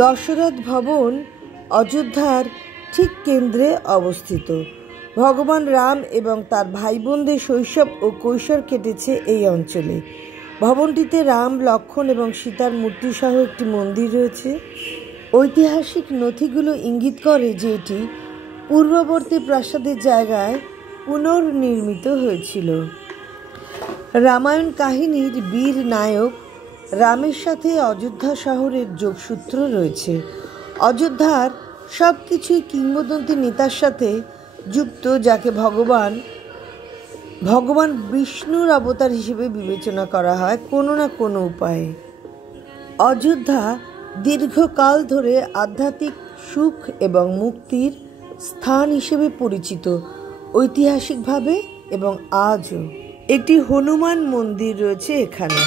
দশরথ ভবন অযোধ্যার ঠিক কেন্দ্রে অবস্থিত। ভগবান রাম এবং তার ভাই বোনদের শৈশব ও কৈশোর কেটেছে এই অঞ্চলে। ভবনটিতে রাম, লক্ষ্মণ এবং সীতার মূর্তি সহ একটি মন্দির রয়েছে। ঐতিহাসিক নথিগুলো ইঙ্গিত করে যে এটি পূর্ববর্তী প্রাসাদের জায়গায় পুনর্নির্মিত হয়েছিল। রামায়ণ কাহিনীর বীর নায়ক রামের সাথে অযোধ্যা শহরের যোগসূত্র রয়েছে। অযোধ্যার সব কিছুই কিংবদন্তি নেতার সাথে যুক্ত, যাকে ভগবান বিষ্ণুর অবতার হিসেবে বিবেচনা করা হয় কোনো না কোনো উপায়ে। অযোধ্যা দীর্ঘকাল ধরে আধ্যাত্মিক সুখ এবং মুক্তির স্থান হিসেবে পরিচিত, ঐতিহাসিকভাবে এবং আজও। একটি হনুমান মন্দির রয়েছে এখানে।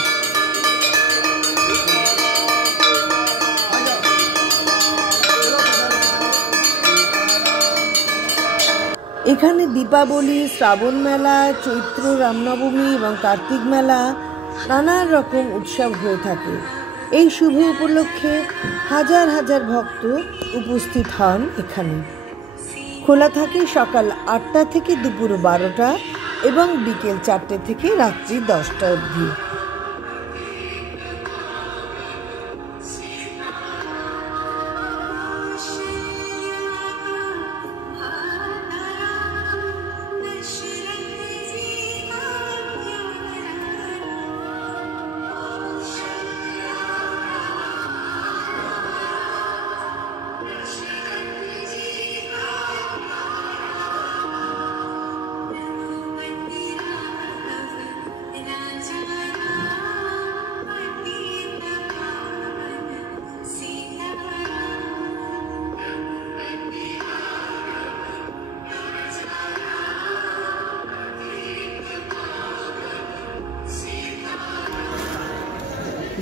এখানে দীপাবলি, শ্রাবণ মেলা, চৈত্র রামনবমী এবং কার্তিক মেলা নানা রকম উৎসব হয়ে থাকে। এই শুভ উপলক্ষে হাজার হাজার ভক্ত উপস্থিত হন এখানে। খোলা থাকে সকাল 8টা থেকে দুপুর 12টা এবং বিকেল 4টে থেকে রাত্রি 10টা অবধি।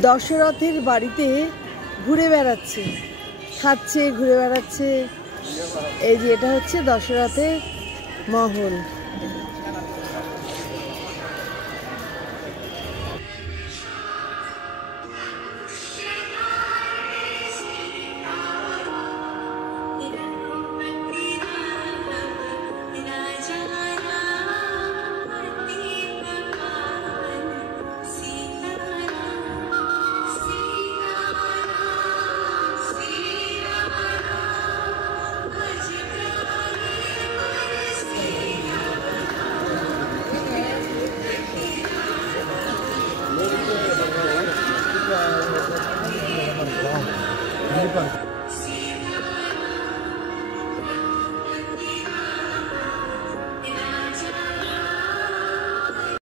দশরথের বাড়িতে ঘুরে বেড়াচ্ছে, খাচ্ছে, ঘুরে বেড়াচ্ছে। এই যে এটা হচ্ছে দশরথের মহল। Ini Pak.